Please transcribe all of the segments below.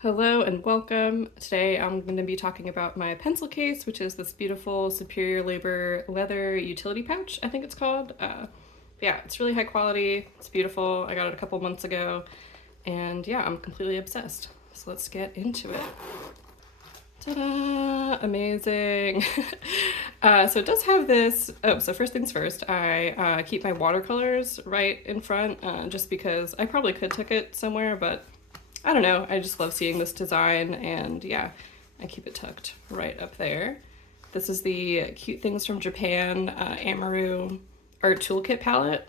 Hello and welcome. Today I'm going to be talking about my pencil case, which is this beautiful Superior Labor leather utility pouch, I think it's called. Yeah, it's really high quality, it's beautiful. I got it a couple months ago, and yeah, I'm completely obsessed. So let's get into it. Ta-da! Amazing! So it does have this, so first things first, I keep my watercolors right in front, just because I probably could tuck it somewhere, but I don't know, I just love seeing this design, and yeah, I keep it tucked right up there. This is the Cute Things from Japan Amaru Art Toolkit palette.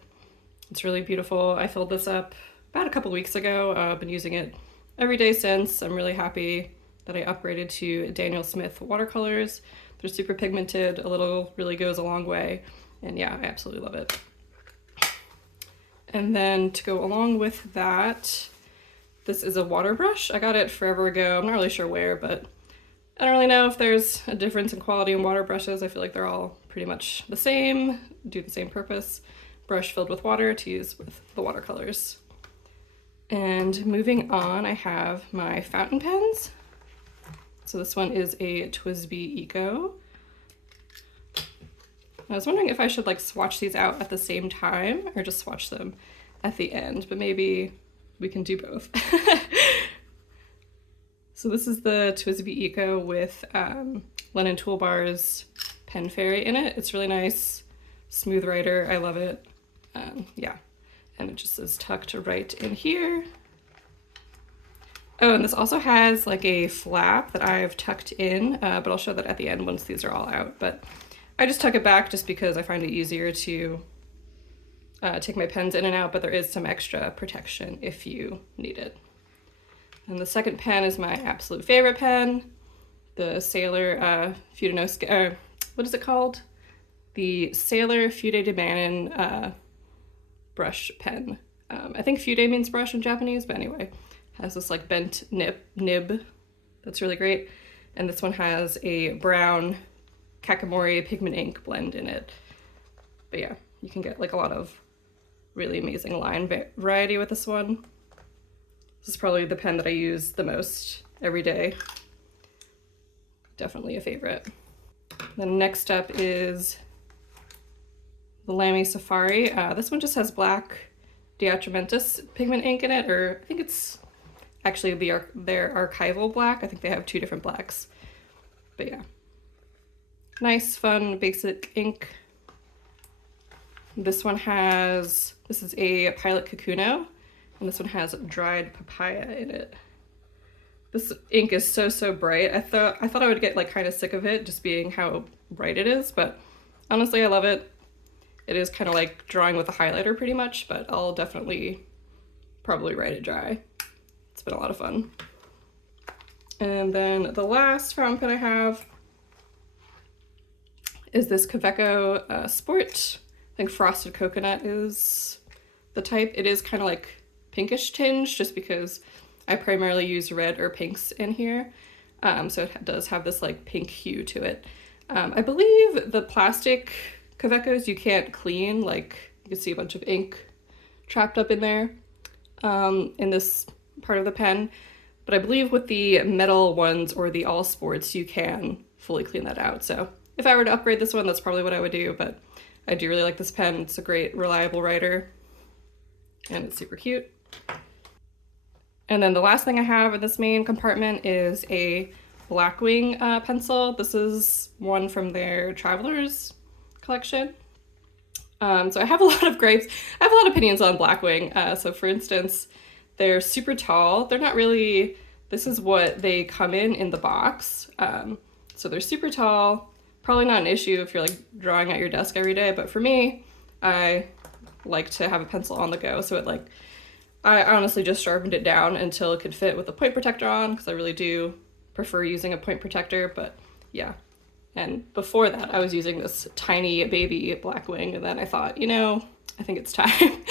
It's really beautiful. I filled this up about a couple weeks ago. I've been using it every day since. I'm really happy that I upgraded to Daniel Smith watercolors. They're super pigmented, a little really goes a long way, and yeah, I absolutely love it. And then to go along with that, this is a water brush. I got it forever ago. I'm not really sure where, but I don't really know if there's a difference in quality in water brushes. I feel like they're all pretty much the same, do the same purpose. Brush filled with water to use with the watercolors. And moving on, I have my fountain pens. So this one is a TWSBI Eco. I was wondering if I should like swatch these out at the same time or just swatch them at the end, but maybe we can do both. So this is the TWSBI Eco with Lennon Toolbar's pen fairy in it. It's really nice, smooth writer. I love it. Yeah, and it just is tucked right in here. Oh, and this also has like a flap that I've tucked in, but I'll show that at the end once these are all out. But I just tuck it back just because I find it easier to take my pens in and out, but there is some extra protection if you need it. And the second pen is my absolute favorite pen, the Sailor Fudenosuke, what is it called? The Sailor Fude de Manin brush pen. I think Fude means brush in Japanese, but anyway, has this like bent nib that's really great. And this one has a brown Kakimori pigment ink blend in it. But yeah, you can get like a lot of really amazing line variety with this one. This is probably the pen that I use the most every day. Definitely a favorite. Then next up is the Lamy Safari. This one just has black Diatramentus pigment ink in it, or I think it's actually their archival black. I think they have two different blacks. But yeah. Nice, fun, basic ink. This is a Pilot Kakuno, and this one has dried papaya in it. This ink is so bright. I thought I would get like kind of sick of it just being how bright it is, but honestly I love it. It is kind of like drawing with a highlighter pretty much, but I'll definitely probably write it dry. It's been a lot of fun. And then the last fountain pen I have is this Kaweco Sport. I think Frosted Coconut is the type. It is kind of like pinkish tinge just because I primarily use red or pinks in here. So it does have this like pink hue to it. I believe the plastic Kawecos you can't clean, like you can see a bunch of ink trapped up in there in this part of the pen. But I believe with the metal ones or the all sports you can fully clean that out. So if I were to upgrade this one, that's probably what I would do, but I do really like this pen. It's a great, reliable writer, and it's super cute. And then the last thing I have in this main compartment is a Blackwing pencil. This is one from their Travelers collection. So I have a lot of gripes. I have a lot of opinions on Blackwing. So for instance, they're super tall. They're not really, this is what they come in the box. So they're super tall. Probably not an issue if you're like drawing at your desk every day, but for me, I like to have a pencil on the go. So I honestly just sharpened it down until it could fit with a point protector on, because I really do prefer using a point protector, but yeah. And before that, I was using this tiny baby Blackwing, and then I thought, you know, I think it's time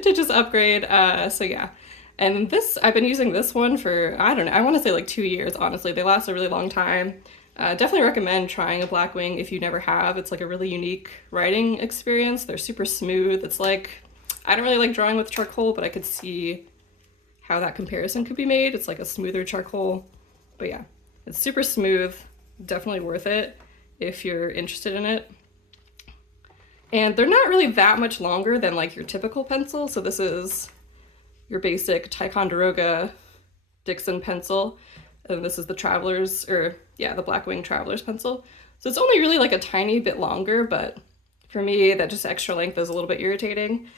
to just upgrade. So yeah. And I've been using this one for, I don't know, I want to say like 2 years, honestly. They last a really long time. Definitely recommend trying a Blackwing if you never have. It's like a really unique writing experience. They're super smooth. It's like, I don't really like drawing with charcoal, but I could see how that comparison could be made. It's like a smoother charcoal, but yeah, it's super smooth, definitely worth it if you're interested in it. And they're not really that much longer than like your typical pencil. So this is your basic Ticonderoga Dixon pencil. And this is the Traveler's, or yeah, the Blackwing Traveler's pencil. So it's only really like a tiny bit longer, but for me, that just extra length is a little bit irritating.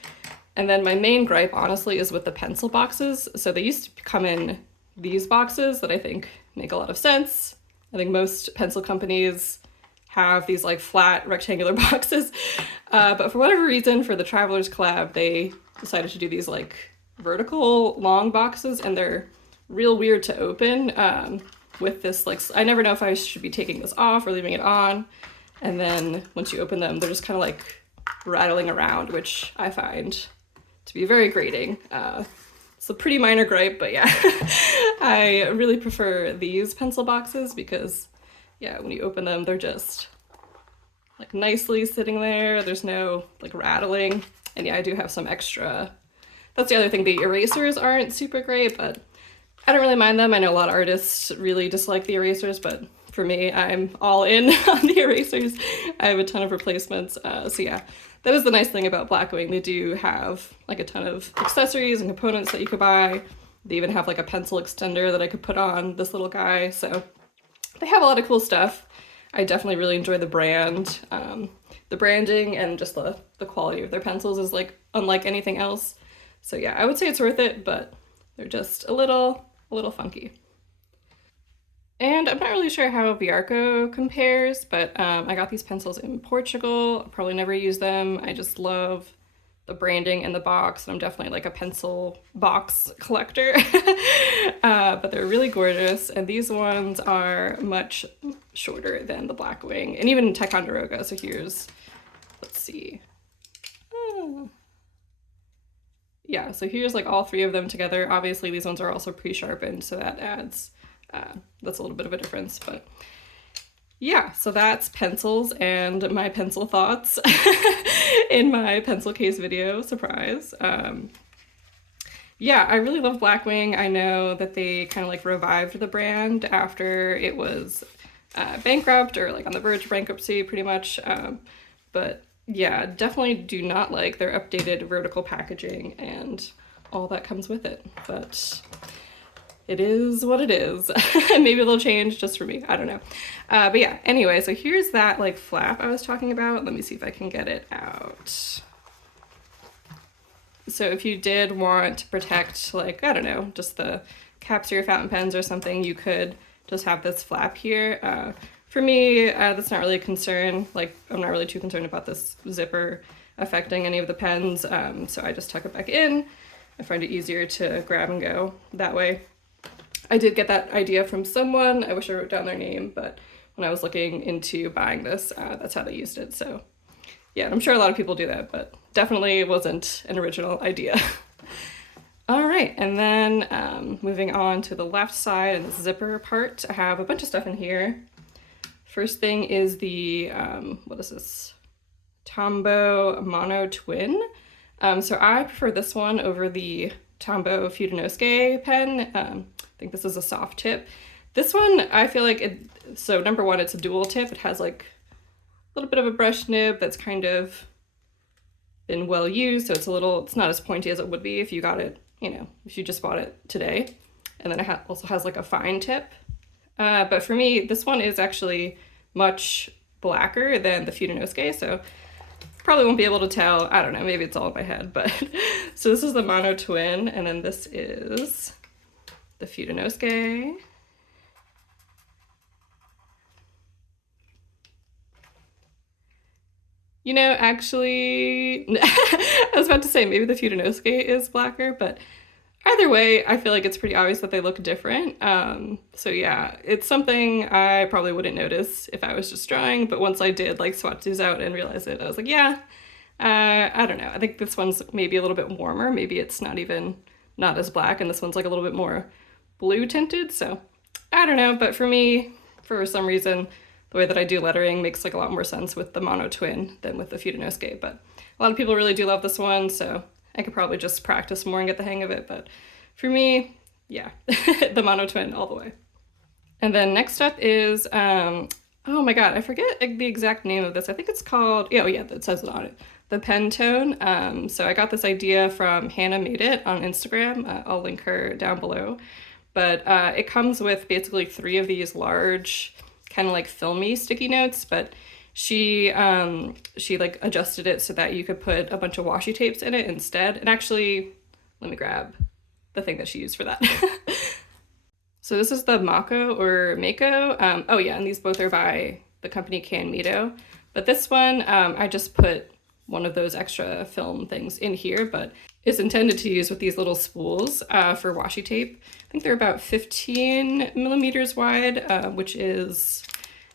And then my main gripe, honestly, is with the pencil boxes. So they used to come in these boxes that I think make a lot of sense. I think most pencil companies have these like flat rectangular boxes. But for whatever reason, for the Traveler's collab, they decided to do these like vertical long boxes, and they're real weird to open with this, like, I never know if I should be taking this off or leaving it on. And then once you open them, they're just kind of like rattling around, which I find to be very grating. It's a pretty minor gripe, but yeah, I really prefer these pencil boxes because yeah, when you open them, they're just like nicely sitting there. There's no like rattling. And yeah, I do have some extra. That's the other thing. The erasers aren't super great, but I don't really mind them. I know a lot of artists really dislike the erasers, but for me, I'm all in on the erasers. I have a ton of replacements. So yeah, that is the nice thing about Blackwing. They do have like a ton of accessories and components that you could buy. They even have like a pencil extender that I could put on this little guy. So they have a lot of cool stuff. I definitely really enjoy the brand. The branding and just the quality of their pencils is like unlike anything else. So yeah, I would say it's worth it, but they're just a little funky. And I'm not really sure how Viarco compares, but I got these pencils in Portugal. I'll probably never use them. I just love the branding and the box, and I'm definitely like a pencil box collector. But they're really gorgeous, and these ones are much shorter than the Blackwing, and even Ticonderoga. So here's, let's see. Yeah, so here's like all three of them together. Obviously these ones are also pre-sharpened, so that adds, that's a little bit of a difference, but yeah, so that's pencils and my pencil thoughts in my pencil case video, surprise. Yeah, I really love Blackwing. I know that they kind of like revived the brand after it was bankrupt or like on the verge of bankruptcy pretty much, but yeah, definitely do not like their updated vertical packaging and all that comes with it, but it is what it is. Maybe they'll change just for me, I don't know. But yeah, anyway, so here's that like flap I was talking about. Let me see if I can get it out. So if you did want to protect, like, I don't know, just the caps of your fountain pens or something, you could just have this flap here. For me, that's not really a concern. Like, I'm not really too concerned about this zipper affecting any of the pens, so I just tuck it back in. I find it easier to grab and go that way. I did get that idea from someone. I wish I wrote down their name, but when I was looking into buying this, that's how they used it. So yeah, I'm sure a lot of people do that, but definitely wasn't an original idea. All right, and then moving on to the left side and the zipper part, I have a bunch of stuff in here. First thing is the, what is this? Tombow Mono Twin. So I prefer this one over the Tombow Fudenosuke pen. I think this is a soft tip. This one, I feel like it, so number one, it's a dual tip. It has like a little bit of a brush nib that's kind of been well used. So it's not as pointy as it would be if you got it, you know, if you just bought it today. And then it also has like a fine tip. But for me, this one is actually much blacker than the Fudenosuke, so probably won't be able to tell. I don't know, maybe it's all in my head, but so this is the Mono Twin, and then this is the Fudenosuke. You know, actually, I was about to say maybe the Fudenosuke is blacker, but either way, I feel like it's pretty obvious that they look different. So yeah, it's something I probably wouldn't notice if I was just drawing, but once I did like swatch these out and realize it, I was like, yeah, I don't know. I think this one's maybe a little bit warmer. Maybe it's not as black, and this one's like a little bit more blue tinted. So I don't know, but for me, for some reason, the way that I do lettering makes like a lot more sense with the Mono Twin than with the Fudenosuke, but a lot of people really do love this one, so I could probably just practice more and get the hang of it, but for me, yeah, the Mono Twin all the way. And then next up is, oh my god, I forget the exact name of this. I think it's called, oh yeah, it says it on it. The Pentone. So I got this idea from Hannah Made It on Instagram. I'll link her down below. But it comes with basically 3 of these large, kind of like filmy sticky notes, but she like adjusted it so that you could put a bunch of washi tapes in it instead. And actually, let me grab the thing that she used for that. So this is the Mako or Mako. Oh yeah, and these both are by the company Canmedo. But this one, I just put one of those extra film things in here, but it's intended to use with these little spools for washi tape. I think they're about 15 millimeters wide, which is,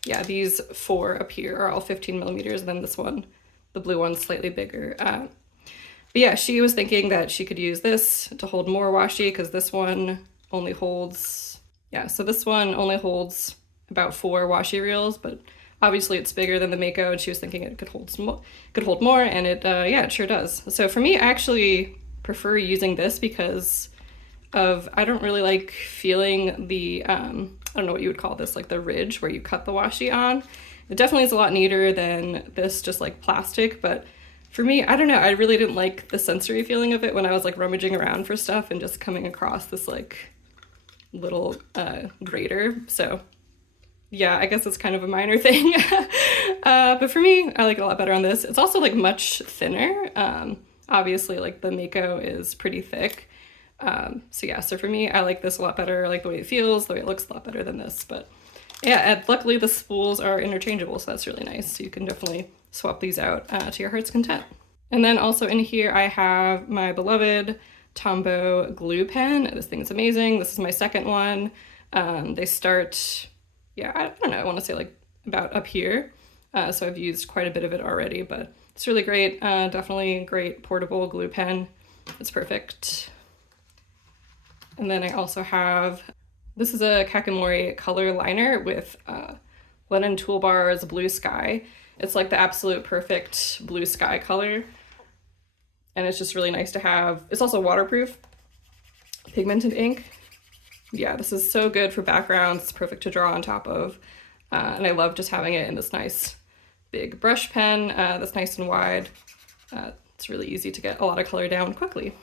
yeah, these 4 up here are all 15 millimeters, and then this one, the blue one's slightly bigger. But yeah, she was thinking that she could use this to hold more washi because this one only holds, yeah, so this one only holds about 4 washi reels, but obviously it's bigger than the Mako, and she was thinking it could hold more, and it, yeah, it sure does. So for me, I actually prefer using this because of, I don't really like feeling the, I don't know what you would call this, like the ridge where you cut the washi on. It definitely is a lot neater than this just like plastic, but for me, I don't know, I really didn't like the sensory feeling of it when I was like rummaging around for stuff and just coming across this like little grater. So yeah, I guess it's kind of a minor thing. But for me, I like it a lot better on this. It's also like much thinner. Obviously like the Mako is pretty thick. So yeah, so for me, I like this a lot better. I like the way it feels, the way it looks a lot better than this. But yeah, and luckily the spools are interchangeable, so that's really nice. So you can definitely swap these out to your heart's content. And then also in here, I have my beloved Tombow glue pen. This thing is amazing. This is my second one. They start, yeah, I don't know, I want to say like about up here. So I've used quite a bit of it already, but it's really great. Definitely a great portable glue pen. It's perfect. And then I also have, this is a Kakimori color liner with Lennon Toolbar's Blue Sky. It's like the absolute perfect blue sky color. And it's just really nice to have. It's also waterproof, pigmented ink. Yeah, this is so good for backgrounds. It's perfect to draw on top of. And I love just having it in this nice big brush pen that's nice and wide. It's really easy to get a lot of color down quickly.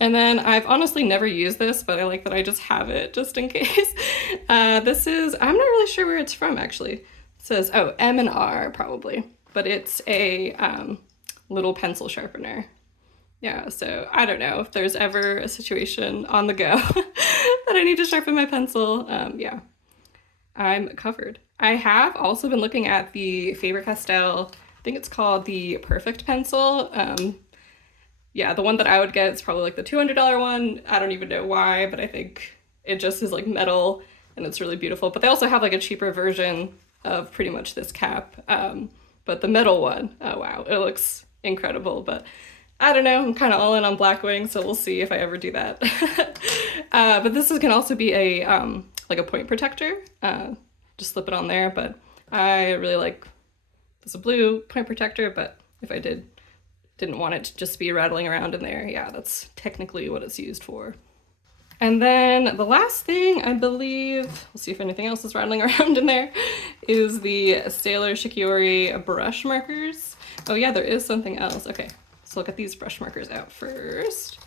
And then I've honestly never used this, but I like that I just have it just in case. This is, I'm not really sure where it's from actually. It says, oh, M&R probably, but it's a little pencil sharpener. Yeah, so I don't know if there's ever a situation on the go that I need to sharpen my pencil. Yeah, I'm covered. I have also been looking at the Faber-Castell, I think it's called the Perfect Pencil. Yeah, the one that I would get is probably like the $200 one. I don't even know why, but I think it just is like metal and it's really beautiful. But they also have like a cheaper version of pretty much this cap. But the metal one, oh wow, it looks incredible. But I don't know, I'm kind of all in on Blackwing, so we'll see if I ever do that. But this can also be a like a point protector. Just slip it on there, but I really like this blue point protector, but if I didn't want it to just be rattling around in there, yeah, that's technically what it's used for. And then the last thing, I believe, we'll see if anything else is rattling around in there, is the Sailor Shikiori brush markers. Oh yeah, there is something else. Okay, so look at these brush markers out first.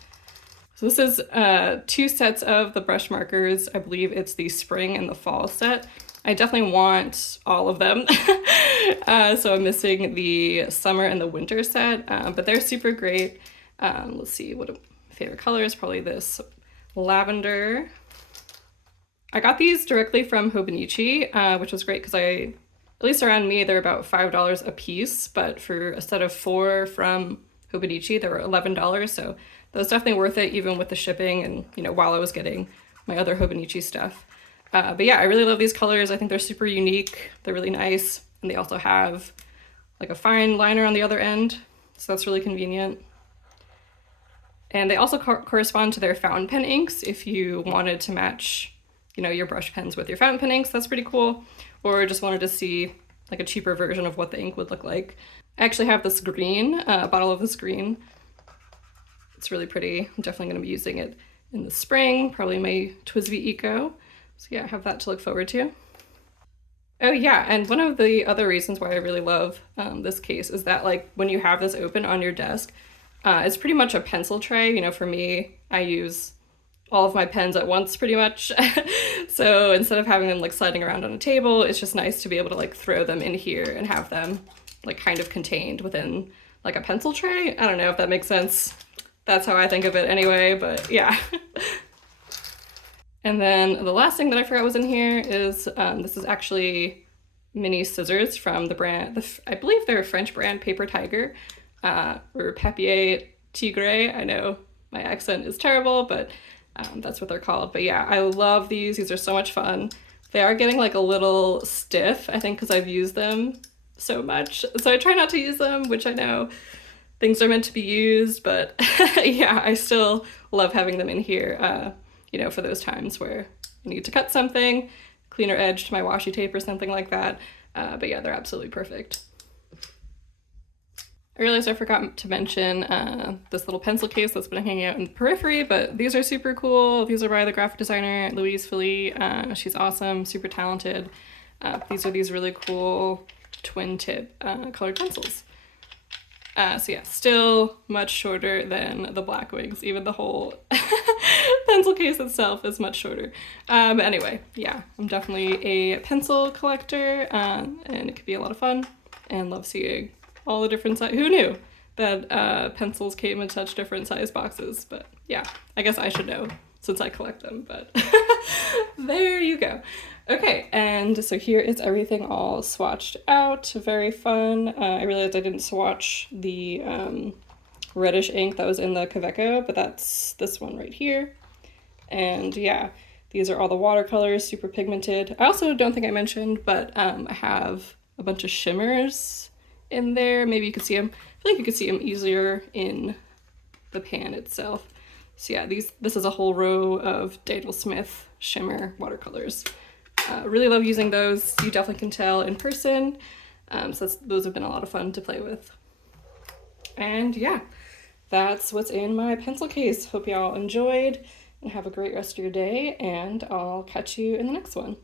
So this is 2 sets of the brush markers. I believe it's the spring and the fall set. I definitely want all of them. So I'm missing the summer and the winter set, but they're super great. Let's see, what my favorite color is, probably this lavender. I got these directly from Hobonichi, which was great because at least around me, they're about $5 a piece, but for a set of 4 from Hobonichi, they were $11. So that was definitely worth it, even with the shipping and, you know, while I was getting my other Hobonichi stuff. But yeah, I really love these colors. I think they're super unique. They're really nice. And they also have like a fine liner on the other end. So that's really convenient. And they also correspond to their fountain pen inks if you wanted to match, you know, your brush pens with your fountain pen inks. That's pretty cool. Or just wanted to see like a cheaper version of what the ink would look like. I actually have this green, a bottle of this green It's really pretty. I'm definitely going to be using it in the spring, probably my TWSBI Eco. So yeah, I have that to look forward to. Oh yeah, and one of the other reasons why I really love this case is that like when you have this open on your desk, it's pretty much a pencil tray. You know, for me, I use all of my pens at once pretty much. So instead of having them like sliding around on a table, it's just nice to be able to like throw them in here and have them like kind of contained within like a pencil tray. I don't know if that makes sense. That's how I think of it anyway, but yeah. And then the last thing that I forgot was in here is this is actually mini scissors from the brand, I believe they're a French brand, Paper Tiger, or Papier Tigre. I know my accent is terrible, but that's what they're called. But yeah, I love these. These are so much fun. They are getting like a little stiff, I think, because I've used them so much. So I try not to use them, which I know things are meant to be used, but yeah, I still love having them in here, you know, for those times where I need to cut something, cleaner edge to my washi tape or something like that. But yeah, they're absolutely perfect. I realized I forgot to mention this little pencil case that's been hanging out in the periphery, but these are super cool. These are by the graphic designer Louise Philly. She's awesome, super talented. These are these really cool twin tip colored pencils. So yeah, still much shorter than the Black Wigs. Even the whole pencil case itself is much shorter. Anyway, yeah, I'm definitely a pencil collector, and it could be a lot of fun, and love seeing all the different sizes. Who knew that pencils came in such different size boxes? But yeah, I guess I should know since I collect them, but there you go. Okay, and so here is everything all swatched out. Very fun. I realized I didn't swatch the reddish ink that was in the Kaweco, but that's this one right here. And yeah, these are all the watercolors, super pigmented. I also don't think I mentioned, but I have a bunch of shimmers in there. Maybe you can see them. I feel like you could see them easier in the pan itself. So yeah, this is a whole row of Daniel Smith shimmer watercolors. Really love using those. You definitely can tell in person. So those have been a lot of fun to play with. And yeah, that's what's in my pencil case. Hope y'all enjoyed and have a great rest of your day, and I'll catch you in the next one.